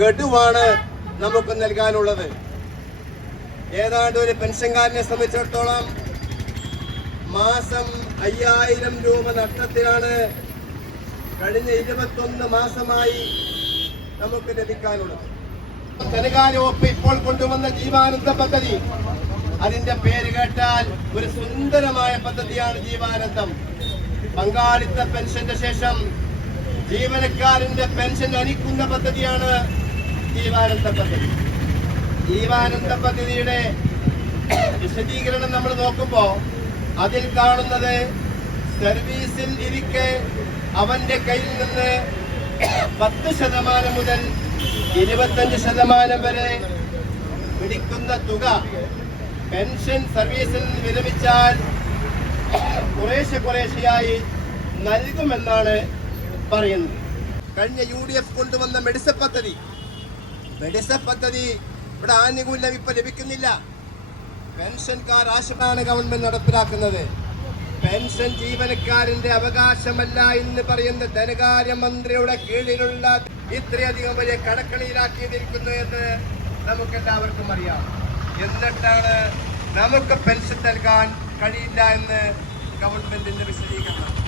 ഗഡുവാണ് നമുക്ക് നൽകാനുള്ളത്. ഏതാണ്ട് ഒരു പെൻഷൻകാരനെ സംബന്ധിച്ചിടത്തോളം മാസം അയ്യായിരം രൂപ നഷ്ടത്തിലാണ് കഴിഞ്ഞ ഇരുപത്തൊന്ന് മാസമായി നമുക്ക് ലഭിക്കാനുള്ളത്. ധനകാര്യ വകുപ്പ് ഇപ്പോൾ കൊണ്ടുവന്ന ജീവാനന്ദ പദ്ധതി അതിന്റെ പേര് കേട്ടാൽ ഒരു സുന്ദരമായ പദ്ധതിയാണ് ജീവാനന്ദം. പങ്കാളിത്ത പെൻഷന്റെ ശേഷം ജീവനക്കാരന്റെ പെൻഷൻ അനിക്കുന്ന പദ്ധതിയാണ് ജീവാനന്ദ പദ്ധതി ജീവാനന്ദ പദ്ധതിയുടെ വിശദീകരണം നമ്മൾ നോക്കുമ്പോ അതിൽ കാണുന്നത് സർവീസിൽ ഇരിക്കെ അവന്റെ കയ്യിൽ നിന്ന് പത്ത് ശതമാനം മുതൽ ഇരുപത്തഞ്ച് ശതമാനം വരെ പിടിക്കുന്ന തുക പെൻഷൻ സർവീസിൽ വിരമിച്ചാൽ കുറേശ്ശെ കുറേശ്ശെയായി നൽകുമെന്നാണ് പറയുന്നത്. കഴിഞ്ഞ യു ഡി എഫ് കൊണ്ടുവന്ന മെഡിസ പദ്ധതി മെഡിസ പദ്ധതി ഇവിടെ ആനുകൂല്യം ഇപ്പൊ ലഭിക്കുന്നില്ല. പെൻഷൻകാർ ആശുപത്രിയാണ് ഗവൺമെന്റ് നടപ്പിലാക്കുന്നത്. പെൻഷൻ ജീവനക്കാരന്റെ അവകാശമല്ല എന്ന് പറയുന്ന ധനകാര്യ മന്ത്രിയുടെ കീഴിലുള്ള ഇത്രയധികം വലിയ കടക്കണിയിലാക്കിയിരിക്കുന്നു എന്ന് നമുക്കെല്ലാവർക്കും അറിയാം. എന്നിട്ടാണ് നമുക്ക് പെൻഷൻ നൽകാൻ കഴിയില്ല എന്ന് ഗവൺമെന്റിന്റെ വിശദീകരണം.